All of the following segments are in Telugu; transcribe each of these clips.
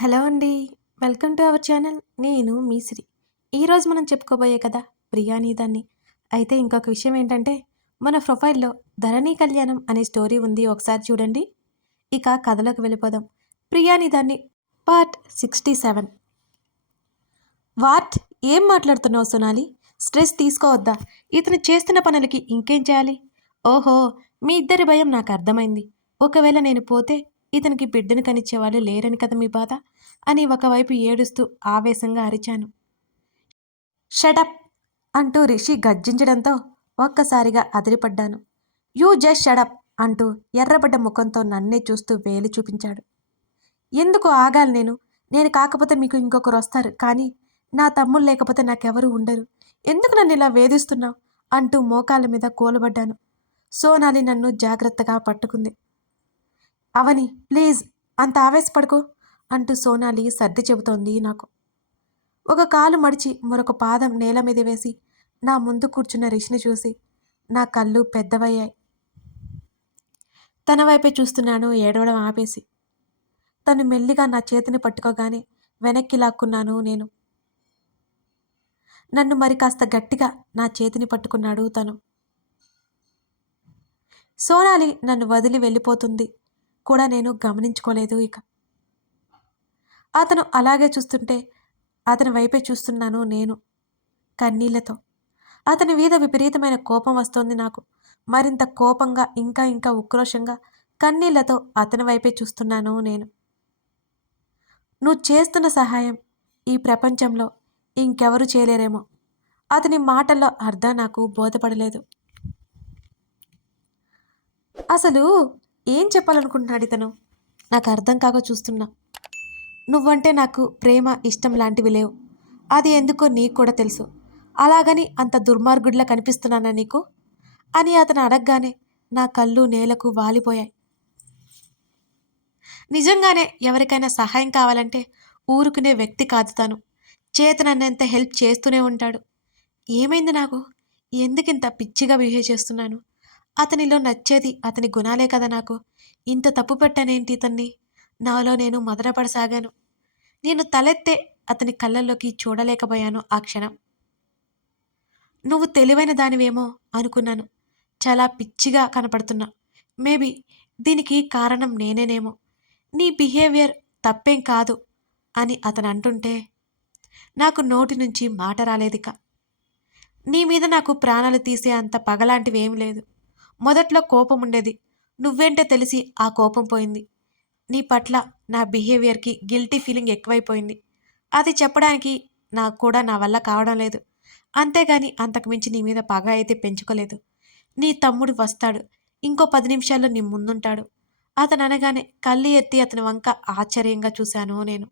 హలో అండి. Welcome to our channel. నేను మీసిరి ఈరోజు మనం చెప్పుకోబోయే కదా ప్రియాని దాన్ని. అయితే ఇంకొక విషయం ఏంటంటే మన ప్రొఫైల్లో ధరణి కళ్యాణం అనే స్టోరీ ఉంది. ఒకసారి చూడండి. ఇక కథలోకి వెళ్ళిపోదాం. ప్రియాని దాన్ని పార్ట్ సిక్స్టీ సెవెన్. వాట్? ఏం మాట్లాడుతున్నావు సోనాలి? స్ట్రెస్ తీసుకోవద్దా? ఇతను చేస్తున్న పనులకి ఇంకేం చేయాలి? ఓహో మీ ఇద్దరి భయం నాకు అర్థమైంది. ఒకవేళ నేను పోతే ఇతనికి బిడ్డను కనిచ్చేవాళ్ళు లేరని కదా మీ బాధ? అని ఒకవైపు ఏడుస్తూ ఆవేశంగా అరిచాను. షడప్ అంటూ రిషి గర్జించడంతో ఒక్కసారిగా అదిరిపడ్డాను. యూ జస్ట్ షడప్ అంటూ ఎర్రబడ్డ ముఖంతో నన్నే చూస్తూ వేలు చూపించాడు. ఎందుకు ఆగాలి నేను? నేను కాకపోతే మీకు ఇంకొకరు వస్తారు. కానీ నా తమ్ముడు లేకపోతే నాకెవరూ ఉండరు. ఎందుకు నన్ను ఇలా వేధిస్తున్నావు? అంటూ మోకాళ్ళ మీద కూలబడ్డాను. సోనాలి నన్ను జాగ్రత్తగా పట్టుకుంది. అవని ప్లీజ్ అంత ఆవేశపడుకో. అంటూ సోనాలి సర్ది చెబుతోంది నాకు. ఒక కాలు మడిచి మరొక పాదం నేల మీద వేసి నా ముందు కూర్చున్న రిషిని చూసి నా కళ్ళు పెద్దవయ్యాయి. తన వైపే చూస్తున్నాను ఏడవడం ఆపేసి. తను మెల్లిగా నా చేతిని పట్టుకోగానే వెనక్కి లాక్కున్నాను నేను. నన్ను మరి కాస్త గట్టిగా నా చేతిని పట్టుకున్నాడు తను. సోనాలి నన్ను వదిలి వెళ్ళిపోతుంది కూడా నేను గమనించుకోలేదు ఇక. అతను అలాగే చూస్తుంటే అతని వైపే చూస్తున్నాను నేను కన్నీళ్ళతో. అతని మీద విపరీతమైన కోపం వస్తోంది నాకు. మరింత కోపంగా ఇంకా ఇంకా ఉక్రోషంగా కన్నీళ్ళతో అతని వైపే చూస్తున్నాను నేను. నువ్వు చేస్తున్న సహాయం ఈ ప్రపంచంలో ఇంకెవరు చేయలేరేమో. అతని మాటల్లో అర్థం నాకు బోధపడలేదు. అసలు ఏం చెప్పాలనుకుంటున్నాడు ఇతను? నాకు అర్థం కాక చూస్తున్నా. నువ్వంటే నాకు ప్రేమ ఇష్టం లాంటివి లేవు. అది ఎందుకో నీకు కూడా తెలుసు. అలాగని అంత దుర్మార్గుడిలా కనిపిస్తున్నానా నీకు? అని అతను అడగగానే నా కళ్ళు నేలకు వాలిపోయాయి. నిజంగానే ఎవరికైనా సహాయం కావాలంటే ఊరుకునే వ్యక్తి కాదు తాను. చేతనన్నంత హెల్ప్ చేస్తూనే ఉంటాడు. ఏమైంది నాకు? ఎందుకింత పిచ్చిగా బిహేవ్ చేస్తున్నాను? అతనిలో నచ్చేది అతని గుణాలే కదా నాకు. ఇంత తప్పు పెట్టానేంటి ఇతన్ని? నాలో నేను మదనపడసాగాను. నేను తలెత్తే అతని కళ్ళల్లోకి చూడలేకపోయాను ఆ క్షణం. నువ్వు తెలివైన దానివేమో అనుకున్నాను. చాలా పిచ్చిగా కనపడుతున్నా. మేబీ దీనికి కారణం నేనేనేమో. నీ బిహేవియర్ తప్పేం కాదు అని అతను అంటుంటే నాకు నోటి నుంచి మాట రాలేదిక. నీ మీద నాకు ప్రాణాలు తీసే అంత పగలాంటివి లేదు. మొదట్లో కోపం ఉండేది నువ్వేంటో తెలిసి ఆ కోపం పోయింది. నీ పట్ల నా బిహేవియర్కి గిల్టీ ఫీలింగ్ ఎక్కువైపోయింది. అది చెప్పడానికి నాకు కూడా నా వల్ల కావడం లేదు. అంతేగాని అంతకుమించి నీ మీద పగ అయితే పెంచుకోలేదు. నీ తమ్ముడు వస్తాడు. ఇంకో పది నిమిషాల్లో నీ ముందుంటాడు. అతను అనగానే కళ్ళు ఎత్తి అతని వంక ఆశ్చర్యంగా చూశాను నేను.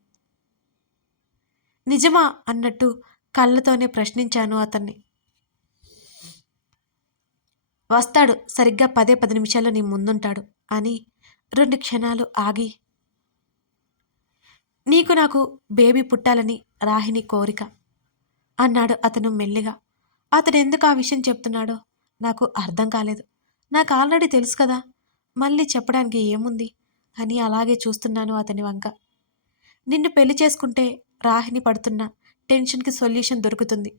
నిజమా అన్నట్టు కళ్ళతోనే ప్రశ్నించాను అతన్ని. వస్తాడు సరిగ్గా పదే పది నిమిషాల్లో నీ ముందుంటాడు అని రెండు క్షణాలు ఆగి నీకు నాకు బేబీ పుట్టాలని రాహిని కోరిక. అన్నాడు అతను మెల్లిగా. అతను ఎందుకు ఆ విషయం చెప్తున్నాడో నాకు అర్థం కాలేదు. నాకు ఆల్రెడీ తెలుసు కదా. మళ్ళీ చెప్పడానికి ఏముంది? అని అలాగే చూస్తున్నాను అతని వంక. నిన్ను పెళ్ళి చేసుకుంటే రాహిని పడుతున్న టెన్షన్కి సొల్యూషన్ దొరుకుతుంది.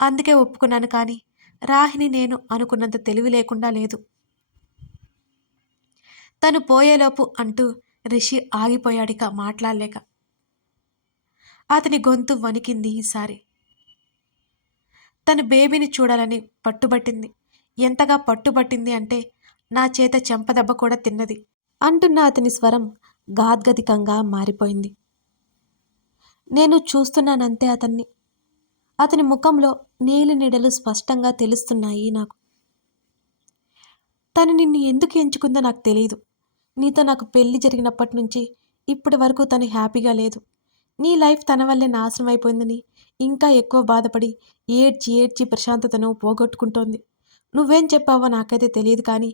అందుకే ఒప్పుకున్నాను కానీ రాహిని నేను అనుకున్నంత తెలివి లేకుండా లేదు. తను పోయేలోపు అంటూ రిషి ఆగిపోయాడిక మాట్లాడలేక. అతని గొంతు వణికింది ఈసారి. తన బేబీని చూడాలని పట్టుబట్టింది. ఎంతగా పట్టుబట్టింది అంటే నా చేత చెంపదెబ్బ కూడా తిన్నది అంటున్న అతని స్వరం గాద్గదికంగా మారిపోయింది. నేను చూస్తున్నానంతే అతన్ని. అతని ముఖంలో నీలి నీడలు స్పష్టంగా తెలుస్తున్నాయి నాకు. తను నిన్ను ఎందుకు ఎంచుకుందో నాకు తెలియదు నీతో నాకు పెళ్ళి జరిగినప్పటి నుంచి ఇప్పటి వరకు తను హ్యాపీగా లేదు. నీ లైఫ్ తన వల్లే నాశనం అయిపోయిందని ఇంకా ఎక్కువ బాధపడి ఏడ్చి ఏడ్చి ప్రశాంతతను పోగొట్టుకుంటోంది. నువ్వేం చెప్పావో నాకైతే తెలియదు కానీ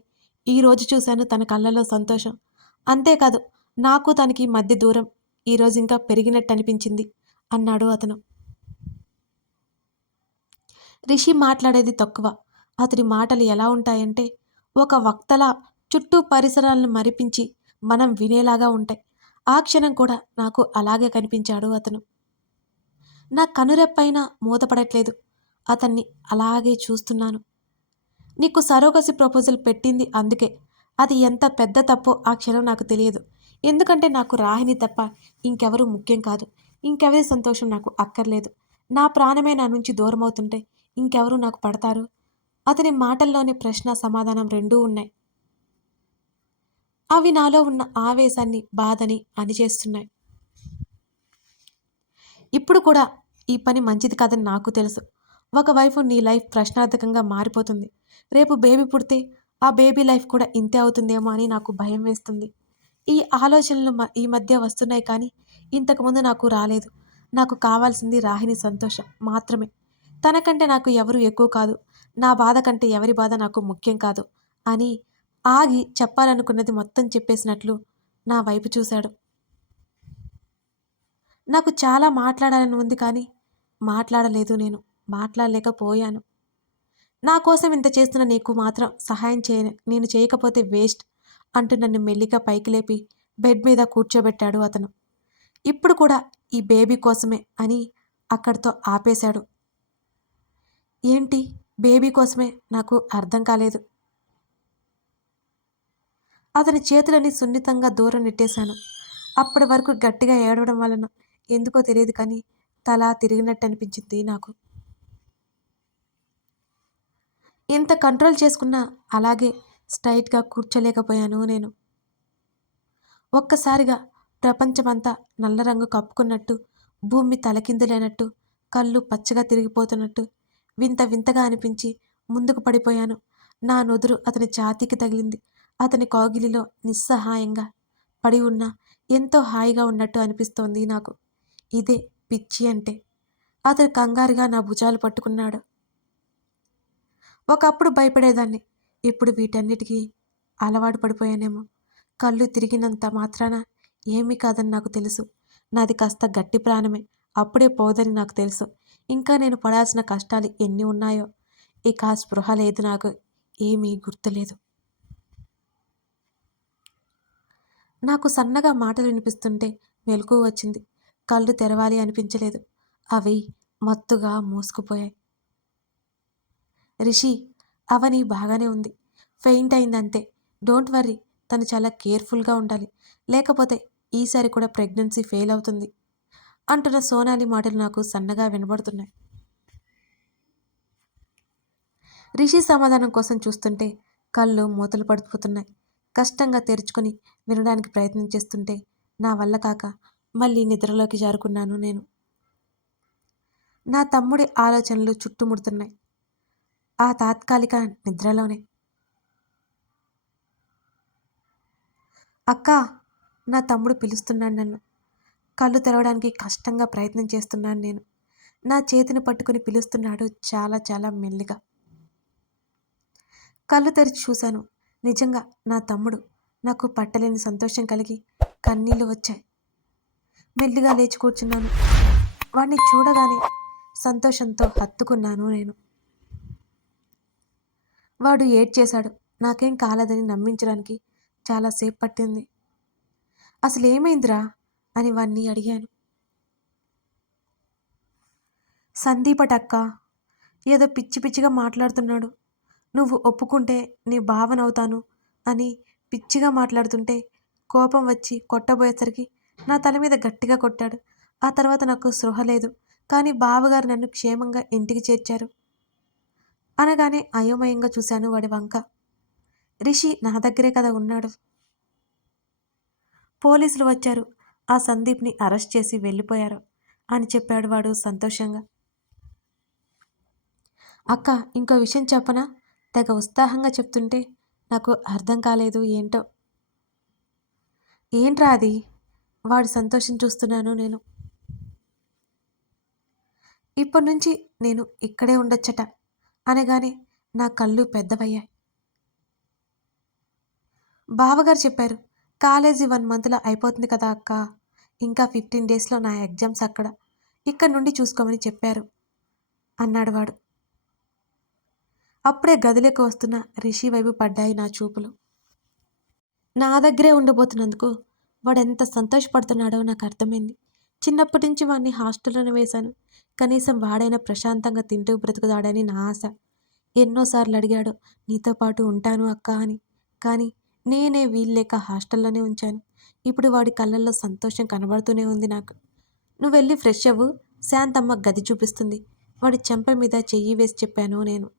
ఈరోజు చూశాను తన కళ్ళలో సంతోషం. అంతేకాదు నాకు తనకి మధ్య దూరం ఈరోజు ఇంకా పెరిగినట్టు అనిపించింది అన్నాడు అతను. రిషి మాట్లాడేది తక్కువ. అతడి మాటలు ఎలా ఉంటాయంటే ఒక వక్తలా చుట్టూ పరిసరాలను మరిపించి మనం వినేలాగా ఉంటాయి. ఆ క్షణం కూడా నాకు అలాగే కనిపించాడు అతను. నా కనురెప్పైనా మూతపడట్లేదు. అతన్ని అలాగే చూస్తున్నాను. నీకు సరోగసి ప్రపోజల్ పెట్టింది అందుకే. అది ఎంత పెద్ద తప్పో ఆ క్షణం నాకు తెలియదు. ఎందుకంటే నాకు రాహిని తప్ప ఇంకెవరూ ముఖ్యం కాదు. ఇంకెవరి సంతోషం నాకు అక్కర్లేదు. నా ప్రాణమే నా నుంచి దూరమవుతుంటే ఇంకెవరు నాకు పడతారు? అతని మాటల్లోని ప్రశ్న సమాధానం రెండూ ఉన్నాయి. అవి నాలో ఉన్న ఆవేశాన్ని బాధని అణిచేస్తున్నాయి. ఇప్పుడు కూడా ఈ పని మంచిది కాదని నాకు తెలుసు. ఒకవైపు నీ లైఫ్ ప్రశ్నార్థకంగా మారిపోతుంది. రేపు బేబీ పుడితే ఆ బేబీ లైఫ్ కూడా ఇంతే అవుతుందేమో అని నాకు భయం వేస్తుంది. ఈ ఆలోచనలు మ- ఈ మధ్య వస్తున్నాయి కానీ ఇంతకుముందు నాకు రాలేదు. నాకు కావాల్సింది రాహిని సంతోషం మాత్రమే. తనకంటే నాకు ఎవరు ఎక్కువ కాదు. నా బాధ కంటే ఎవరి బాధ నాకు ముఖ్యం కాదు అని ఆగి చెప్పాలనుకున్నది మొత్తం చెప్పేసినట్లు నా వైపు చూశాడు. నాకు చాలా మాట్లాడాలని ఉంది కానీ మాట్లాడలేదు నేను. మాట్లాడలేకపోయాను. నా కోసం ఇంత చేస్తున్న నీకు మాత్రం సహాయం చేయ నేను చేయకపోతే వేస్ట్ అంటూ నన్ను మెల్లిగా పైకి లేపి బెడ్ మీద కూర్చోబెట్టాడు అతను. ఇప్పుడు కూడా ఈ బేబీ కోసమే అని అక్కడితో ఆపేశాడు. ఏంటి? బేబీ కోసమే నాకు అర్థం కాలేదు. అతని చేతులని సున్నితంగా దూరం నెట్టేశాను. అప్పటి వరకు గట్టిగా ఏడవడం వలన ఎందుకో తెలియదు కానీ తల తిరిగినట్టు అనిపించింది నాకు. ఎంత కంట్రోల్ చేసుకున్నా అలాగే స్ట్రైట్గా కూర్చోలేకపోయాను నేను. ఒక్కసారిగా ప్రపంచమంతా నల్ల రంగు కప్పుకున్నట్టు భూమి తలకిందులైనట్టు కళ్ళు పచ్చగా తిరిగిపోతున్నట్టు వింత వింతగా అనిపించి ముందుకు పడిపోయాను. నా నుదురు అతని ఛాతీకి తగిలింది. అతని కాగిలిలో నిస్సహాయంగా పడి ఉన్న ఎంతో హాయిగా ఉన్నట్టు అనిపిస్తోంది నాకు. ఇదే పిచ్చి అంటే అతను కంగారుగా నా భుజాలు పట్టుకున్నాడు. ఒకప్పుడు భయపడేదాన్ని. ఇప్పుడు వీటన్నిటికీ అలవాటు పడిపోయానేమో. కళ్ళు తిరిగినంత మాత్రాన ఏమీ కాదని నాకు తెలుసు. నాది కాస్త గట్టి ప్రాణమే. అప్పుడే పోదని నాకు తెలుసు. ఇంకా నేను పడాల్సిన కష్టాలు ఎన్ని ఉన్నాయో. ఇక స్పృహ లేదు నాకు. ఏమీ గుర్తులేదు. నాకు సన్నగా మాటలు వినిపిస్తుంటే మెలకు వచ్చింది. కళ్ళు తెరవాలి అనిపించలేదు. అవి మత్తుగా మూసుకుపోయాయి. రిషి అవని బాగానే ఉంది. ఫెయింట్ అయిందంతే. డోంట్ వర్రీ తను చాలా కేర్ఫుల్గా ఉండాలి. లేకపోతే ఈసారి కూడా ప్రెగ్నెన్సీ ఫెయిల్ అవుతుంది. అంటున్న సోనాలి మాటలు నాకు సన్నగా వినబడుతున్నాయి. రిషి సమాధానం కోసం చూస్తుంటే కళ్ళు మూతలు పడిపోతున్నాయి. కష్టంగా తెరుచుకొని వినడానికి ప్రయత్నం చేస్తుంటే నా వల్ల కాక మళ్ళీ నిద్రలోకి జారుకున్నాను నేను. నా తమ్ముడి ఆలోచనలు చుట్టుముడుతున్నాయి. ఆ తాత్కాలిక నిద్రలోనే. అక్క! నా తమ్ముడు పిలుస్తున్నాడు నన్ను. కళ్ళు తెరవడానికి కష్టంగా ప్రయత్నం చేస్తున్నాను నేను. నా చేతిని పట్టుకుని పిలుస్తున్నాడు చాలా చాలా మెల్లిగా. కళ్ళు తెరిచి చూశాను. నిజంగా నా తమ్ముడు నాకు పట్టలేని సంతోషం కలిగి కన్నీళ్ళు వచ్చాయి. మెల్లిగా లేచి కూర్చున్నాను. వాడిని చూడగానే సంతోషంతో హత్తుకున్నాను నేను. వాడు ఏడ్చేశాడు. నాకేం కాలేదని నమ్మించడానికి చాలాసేపు పట్టింది. అసలు ఏమైందిరా? అని వాణ్ణి అడిగాను. సందీపటక్క ఏదో పిచ్చి పిచ్చిగా మాట్లాడుతున్నాడు. నువ్వు ఒప్పుకుంటే నీ బావనవుతాను అని పిచ్చిగా మాట్లాడుతుంటే కోపం వచ్చి కొట్టబోయేసరికి నా తల మీద గట్టిగా కొట్టాడు. ఆ తర్వాత నాకు సృహ లేదు. కానీ బావగారు నన్ను క్షేమంగా ఇంటికి చేర్చారు. అనగానే అయోమయంగా చూశాను వాడి వంక. రిషి నా దగ్గరే కదా ఉన్నాడు. పోలీసులు వచ్చారు. ఆ సందీప్ని అరెస్ట్ చేసి వెళ్ళిపోయారు అని చెప్పాడు వాడు సంతోషంగా. అక్క ఇంకో విషయం చెప్పనా? తెగ ఉత్సాహంగా చెప్తుంటే నాకు అర్థం కాలేదు ఏంటో. ఏంట్రా అది? వాడు సంతోషం చూస్తున్నాను నేను. ఇప్పటి నుంచి నేను ఇక్కడే ఉండొచ్చట అనగానే నా కళ్ళు పెద్దవయ్యాయి. బావగారు చెప్పారు కాలేజీ వన్ మంత్లో అయిపోతుంది కదా అక్క. ఇంకా ఫిఫ్టీన్ డేస్లో నా ఎగ్జామ్స్ అక్కడ. ఇక్కడ నుండి చూసుకోమని చెప్పారు అన్నాడు వాడు. అప్పుడే గదిలోకి వస్తున్న రిషి వైపు పడ్డాయి నా చూపులు. నా దగ్గరే ఉండబోతున్నందుకు వాడెంత సంతోషపడుతున్నాడో నాకు అర్థమైంది. చిన్నప్పటి నుంచి వాడిని హాస్టల్లోనే వేశాను. కనీసం వాడైనా ప్రశాంతంగా తింటూ బ్రతుకుతాడని నా ఆశ. ఎన్నోసార్లు అడిగాడు నీతో పాటు ఉంటాను అక్క అని. కానీ నేనే వీల్లేక హాస్టల్లోనే ఉంచాను. ఇప్పుడు వాడి కళ్ళల్లో సంతోషం కనబడుతూనే ఉంది నాకు. నువ్వు వెళ్ళి ఫ్రెష్ అవ్వు. శాంతమ్మ గది చూపిస్తుంది. వాడి చెంప మీద చెయ్యి వేసి చెప్పాను నేను.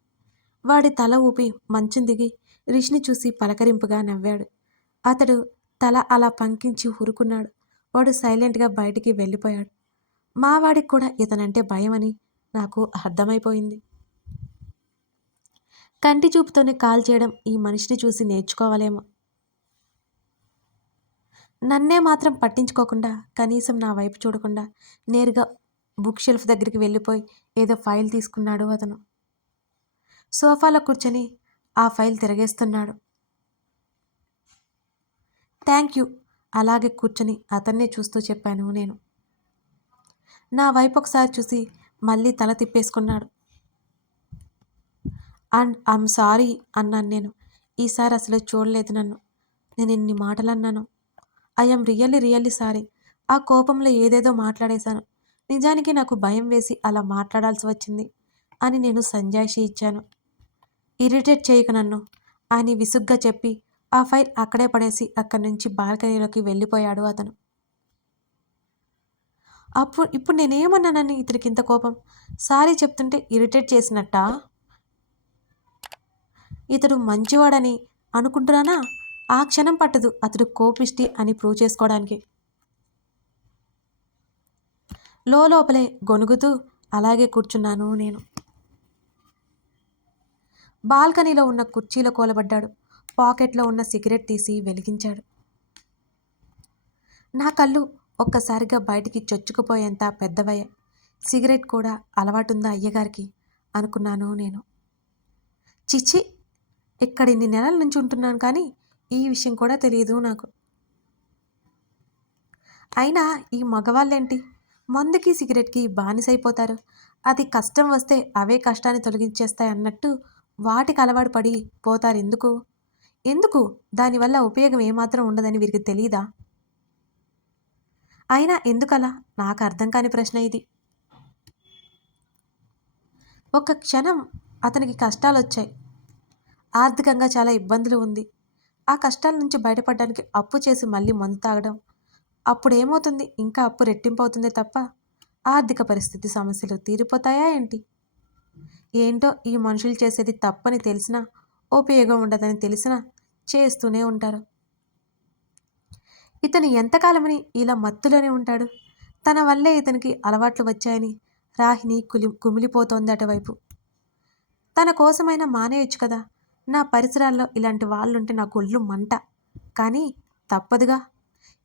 వాడి తల ఊపి మంచం దిగి రిషిని చూసి పలకరింపుగా నవ్వాడు. అతడు తల అలా పంకించి ఊరుకున్నాడు. వాడు సైలెంట్గా బయటికి వెళ్ళిపోయాడు. మావాడికి కూడా ఇతనంటే భయమని నాకు అర్థమైపోయింది. కంటి చూపుతోనే కాల్ చేయడం ఈ మనిషిని చూసి నేర్చుకోవాలేమో. నన్నే మాత్రం పట్టించుకోకుండా కనీసం నా వైపు చూడకుండా నేరుగా బుక్ షెల్ఫ్ దగ్గరికి వెళ్ళిపోయి ఏదో ఫైల్ తీసుకున్నాడు అతను. సోఫాలో కూర్చొని ఆ ఫైల్ తిరగేస్తున్నాడు. Thank you. అలాగే కూర్చొని అతన్నే చూస్తూ చెప్పాను నేను. నా వైపు ఒకసారి చూసి మళ్ళీ తల తిప్పేసుకున్నాడు. అండ్ ఐమ్ సారీ అన్నాను నేను. ఈసారి అసలు చూడలేదు నన్ను. నేను ఇన్ని మాటలు అన్నాను ఐఎమ్ రియల్లీ రియల్లీ సారీ. ఆ కోపంలో ఏదేదో మాట్లాడేశాను. నిజానికి నాకు భయం వేసి అలా మాట్లాడాల్సి వచ్చింది అని నేను సంజాయిషి ఇచ్చాను. ఇరిటేట్ చేయక నన్ను అని విసుగ్గా చెప్పి ఆ ఫైల్ అక్కడే పడేసి అక్కడి నుంచి బాల్కనీలోకి వెళ్ళిపోయాడు అతను. అప్పుడు ఇప్పుడు నేనేమన్నానని ఇతనికి ఇంత కోపం? సారీ చెప్తుంటే ఇరిటేట్ చేసినట్టా? ఇతడు మంచివాడని అనుకుంటున్నానా? ఆ క్షణం పట్టదు అతడు కోపిష్టి అని ప్రూవ్ చేసుకోవడానికి. లోపలే గొనుగుతూ అలాగే కూర్చున్నాను నేను. బాల్కనీలో ఉన్న కుర్చీలో కోలబడ్డాడు. పాకెట్లో ఉన్న సిగరెట్ తీసి వెలిగించాడు. నా కళ్ళు ఒక్కసారిగా బయటికి చొచ్చుకుపోయేంత పెద్దవయ్య. సిగరెట్ కూడా అలవాటుందా అయ్యగారికి? అనుకున్నాను నేను. చిచ్చి ఇక్కడ ఇన్ని నెలల నుంచి ఉంటున్నాను కానీ ఈ విషయం కూడా తెలియదు నాకు. అయినా ఈ మగవాళ్ళేంటి? మందుకి సిగరెట్కి బానిసైపోతారు. అది కష్టం వస్తే అవే కష్టాన్ని తొలగించేస్తాయి అన్నట్టు వాటికి అలవాటు పడి పోతారు ఎందుకు? ఎందుకు? దానివల్ల ఉపయోగం ఏమాత్రం ఉండదని వీరికి తెలియదా అయినా ఎందుకలా? నాకు అర్థం కాని ప్రశ్న ఇది. ఒక క్షణం అతనికి కష్టాలు వచ్చాయి ఆర్థికంగా చాలా ఇబ్బందులు ఉంది. ఆ కష్టాల నుంచి బయటపడడానికి అప్పు చేసి మళ్ళీ మందు తాగడం. అప్పుడు ఏమవుతుంది ఇంకా అప్పు రెట్టింపు అవుతుందే తప్ప ఆర్థిక పరిస్థితి సమస్యలు తీరిపోతాయా ఏంటి? ఏంటో ఈ మనుషులు చేసేది తప్పని తెలిసినా ఉపయోగం ఉండదని తెలిసినా చేస్తూనే ఉంటారు. ఇతను ఎంతకాలమని ఇలా మత్తులోనే ఉంటాడు? తన వల్లే ఇతనికి అలవాట్లు వచ్చాయని రాహిని కులి కుమిలిపోతోంది అటువైపు తన కోసమైనా మానేయొచ్చు కదా? నా పరిసరాల్లో ఇలాంటి వాళ్ళుంటే నా కొళ్ళు మంట. కానీ తప్పదుగా.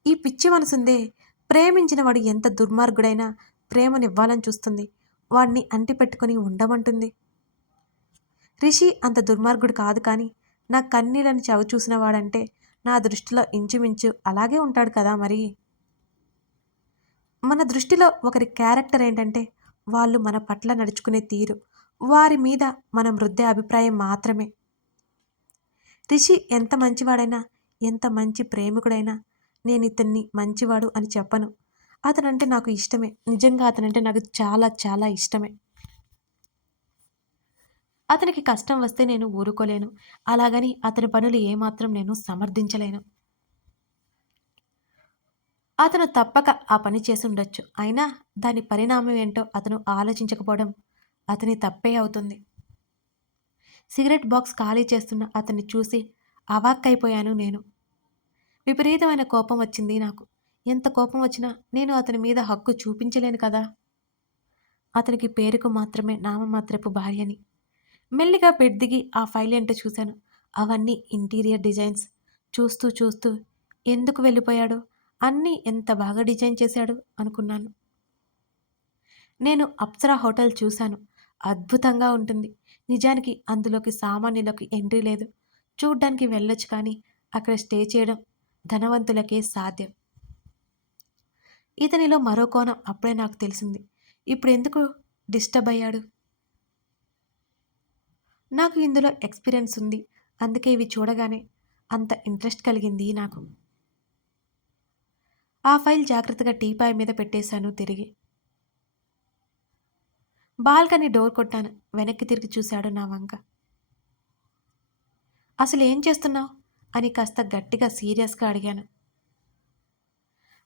ఈ పిచ్చి మనసుందే ప్రేమించిన వాడు ఎంత దుర్మార్గుడైనా ప్రేమనివ్వాలని చూస్తుంది. వాడిని అంటిపెట్టుకొని ఉండమంటుంది. రిషి అంత దుర్మార్గుడు కాదు కానీ నా కన్నీళ్ళని చవి చూసిన వాడంటే నా దృష్టిలో ఇంచుమించు అలాగే ఉంటాడు కదా మరి. మన దృష్టిలో ఒకరి క్యారెక్టర్ ఏంటంటే వాళ్ళు మన పట్ల నడుచుకునే తీరు. వారి మీద మనం రుద్దే అభిప్రాయం మాత్రమే. రిషి ఎంత మంచివాడైనా ఎంత మంచి ప్రేమికుడైనా నేను ఇతన్ని మంచివాడు అని చెప్పను. అతనంటే నాకు ఇష్టమే. నిజంగా అతనంటే నాకు చాలా చాలా ఇష్టమే. అతనికి కష్టం వస్తే నేను ఊరుకోలేను. అలాగని అతని పనులు ఏమాత్రం నేను సమర్థించలేను. అతను తప్పక ఆ పని చేసి ఉండొచ్చు అయినా దాని పరిణామం ఏంటో అతను ఆలోచించకపోవడం అతని తప్పే అవుతుంది. సిగరెట్ బాక్స్ ఖాళీ చేస్తున్న అతన్ని చూసి అవాక్కైపోయాను నేను. విపరీతమైన కోపం వచ్చింది నాకు. ఎంత కోపం వచ్చినా నేను అతని మీద హక్కు చూపించలేను కదా. అతనికి పేరుకు మాత్రమే నామమాత్రపు భార్యని. మెల్లిగా బెడ్ దిగి ఆ ఫైల్ ఏంటో చూశాను. అవన్నీ ఇంటీరియర్ డిజైన్స్. చూస్తూ చూస్తూ ఎందుకు వెళ్ళిపోయాడు? అన్నీ ఎంత బాగా డిజైన్ చేశాడు? అనుకున్నాను. నేను అప్సరా హోటల్ చూశాను. అద్భుతంగా ఉంటుంది. నిజానికి అందులోకి సామాన్యులకు ఎంట్రీ లేదు. చూడ్డానికి వెళ్ళొచ్చు కానీ అక్కడ స్టే చేయడం ధనవంతులకే సాధ్యం. ఇతనిలో మరో కోణం అప్పుడే నాకు తెలిసింది. ఇప్పుడు ఎందుకు డిస్టర్బ్ అయ్యాడు? నాకు ఇందులో ఎక్స్పీరియన్స్ ఉంది. అందుకే ఇవి చూడగానే అంత ఇంట్రెస్ట్ కలిగింది నాకు. ఆ ఫైల్ జాగ్రత్తగా టీపాయ్ మీద పెట్టేశాను తిరిగి. బాల్కనీ డోర్ కొట్టాను. వెనక్కి తిరిగి చూశాడు నా వంక. అసలు ఏం చేస్తున్నావు? అని కాస్త గట్టిగా సీరియస్గా అడిగాను.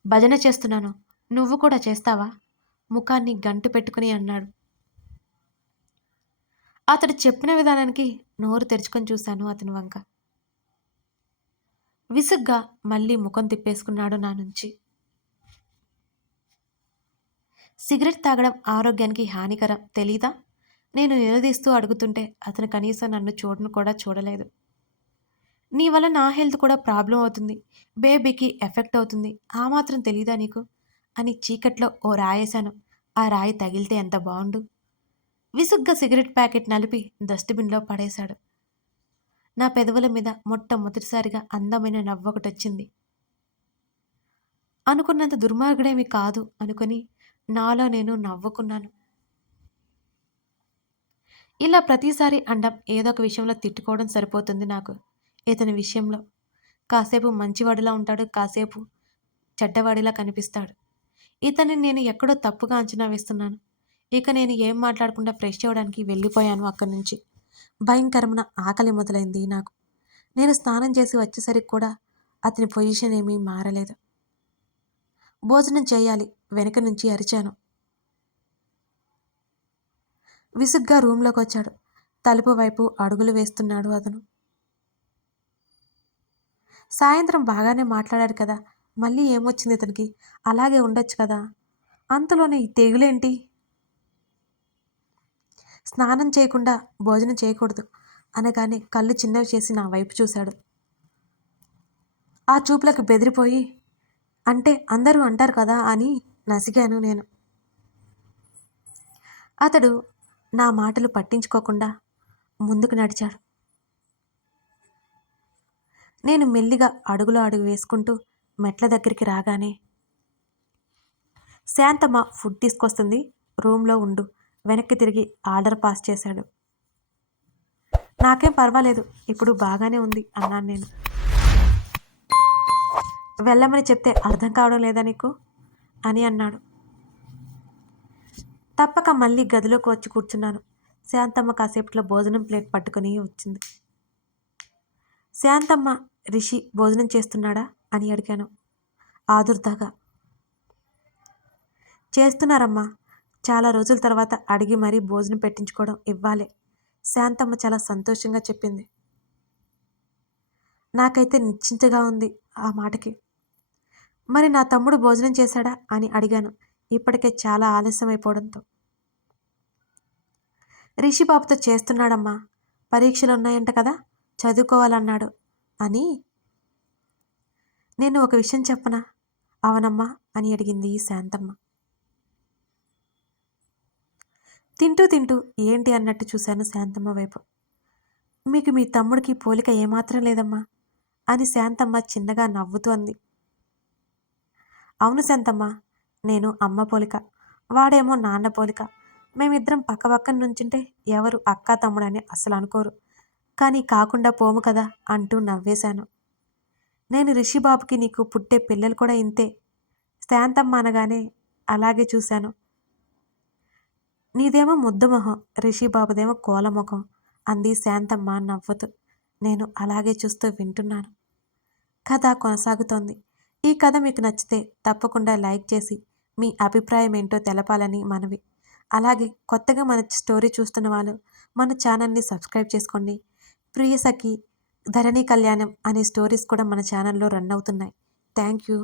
భజన చేస్తున్నాను. నువ్వు కూడా చేస్తావా? ముఖాన్ని గంటు పెట్టుకుని అన్నాడు. అతడు చెప్పిన విధానానికి నోరు తెరుచుకొని చూశాను అతని వంక. విసుగ్గా మళ్ళీ ముఖం తిప్పేసుకున్నాడు నా నుంచి. సిగరెట్ తాగడం ఆరోగ్యానికి హానికరం. తెలీదా? నేను నిలదీస్తూ అడుగుతుంటే అతను కనీసం నన్ను చూడను కూడా చూడలేదు. నీ వల్ల నా హెల్త్ కూడా ప్రాబ్లం అవుతుంది. బేబీకి ఎఫెక్ట్ అవుతుంది. ఆ మాత్రం తెలీదా నీకు? అని చీకట్లో ఓ రాయేశాను. ఆ రాయి తగిలితే ఎంత బాగుండు? విసుగ్గా సిగరెట్ ప్యాకెట్ నలిపి డస్ట్బిన్లో పడేశాడు. నా పెదవుల మీద మొట్టమొదటిసారిగా అందమైన నవ్వొకటి వచ్చింది అనుకున్నంత దుర్మార్గుడేమి కాదు అనుకుని నాలో నేను నవ్వుకున్నాను. ఇలా ప్రతిసారి అండం ఏదో ఒక విషయంలో తిట్టుకోవడం సరిపోతుంది నాకు. ఇతని విషయంలో. కాసేపు మంచివాడిలా ఉంటాడు కాసేపు చెడ్డవాడిలా కనిపిస్తాడు. ఇతన్ని నేను ఎక్కడో తప్పుగా అంచనా వేస్తున్నాను. ఇక నేను ఏం మాట్లాడకుండా ఫ్రెష్ అవ్వడానికి వెళ్ళిపోయాను అక్కడి నుంచి. భయంకరమైన ఆకలి మొదలైంది నాకు. నేను స్నానం చేసి వచ్చేసరికి కూడా అతని పొజిషన్ ఏమీ మారలేదు. భోజనం చేయాలి వెనక నుంచి అరిచాను. విసుగ్గా రూమ్లోకి వచ్చాడు. తలుపు వైపు అడుగులు వేస్తున్నాడు అతను. సాయంత్రం బాగానే మాట్లాడారు కదా మళ్ళీ ఏమొచ్చింది ఇతనికి? అలాగే ఉండొచ్చు కదా. అంతలోనే ఈ తెగులేంటి? స్నానం చేయకుండా భోజనం చేయకూడదు అనగానే కళ్ళు చిన్నవి చేసి నా వైపు చూశాడు. ఆ చూపులకు బెదిరిపోయి అంటే అందరూ అంటారు కదా అని నసిగాను నేను. అతడు నా మాటలు పట్టించుకోకుండా ముందుకు నడిచాడు. నేను మెల్లిగా అడుగులో అడుగు వేసుకుంటూ మెట్ల దగ్గరికి రాగానే శాంతమ్మ ఫుడ్ తీసుకొస్తుంది రూమ్లో ఉండు వెనక్కి తిరిగి ఆర్డర్ పాస్ చేశాడు. నాకేం పర్వాలేదు ఇప్పుడు బాగానే ఉంది అన్నాను నేను. వెళ్ళమని చెప్తే అర్థం కావడం లేదా నీకు అని అన్నాడు. తప్పక మళ్ళీ గదిలోకి వచ్చి కూర్చున్నాను. శాంతమ్మ కాసేపట్లో భోజనం ప్లేట్ పట్టుకొని వచ్చింది. శాంతమ్మ రిషి భోజనం చేస్తున్నాడా? అని అడిగాను. ఆదుర్దాగా. చేస్తున్నారమ్మా. చాలా రోజుల తర్వాత అడిగి మరీ భోజనం పెట్టించుకోవడం ఇవ్వాలి. శాంతమ్మ చాలా సంతోషంగా చెప్పింది. నాకైతే నిశ్చింతగా ఉంది ఆ మాటకి. మరి నా తమ్ముడు భోజనం చేశాడా? అని అడిగాను ఇప్పటికే చాలా ఆలస్యం అయిపోవడంతో రిషిబాబుతో చేస్తున్నాడమ్మా. పరీక్షలు ఉన్నాయంట కదా? చదువుకోవాలన్నాడు. అని నేను ఒక విషయం చెప్పనా? అవనమ్మా అని అడిగింది శాంతమ్మ. తింటూ తింటూ ఏంటి అన్నట్టు చూశాను శాంతమ్మ వైపు. మీకు మీ తమ్ముడికి పోలిక ఏమాత్రం లేదమ్మా అని శాంతమ్మ చిన్నగా నవ్వుతూ అంది. అవును శాంతమ్మ నేను అమ్మ పోలిక వాడేమో నాన్న పోలిక. మేమిద్దరం పక్కపక్కన నుంచుంటే ఎవరు అక్క తమ్ముడని అసలు అనుకోరు. కానీ కాకుండా పోము కదా అంటూ నవ్వేశాను. నేను రిషిబాబుకి నీకు పుట్టే పిల్లలు కూడా ఇంతే. శాంతమ్మ అనగానే అలాగే చూశాను. నీదేమో ముద్దుమొహం రిషిబాబుదేమో కోలముఖం అంది శాంతమ్మ నవ్వుతూ. నేను అలాగే చూస్తూ వింటున్నాను. కథ కొనసాగుతోంది. ఈ కథ మీకు నచ్చితే తప్పకుండా లైక్ చేసి మీ అభిప్రాయం ఏంటో తెలపాలని మనవి. అలాగే కొత్తగా మన స్టోరీ చూస్తున్న వాళ్ళు మన ఛానల్ని సబ్స్క్రైబ్ చేసుకోండి. ప్రియసఖి ధరణి కళ్యాణం అనే స్టోరీస్ కూడా మన ఛానల్లో రన్ అవుతున్నాయి. Thank you.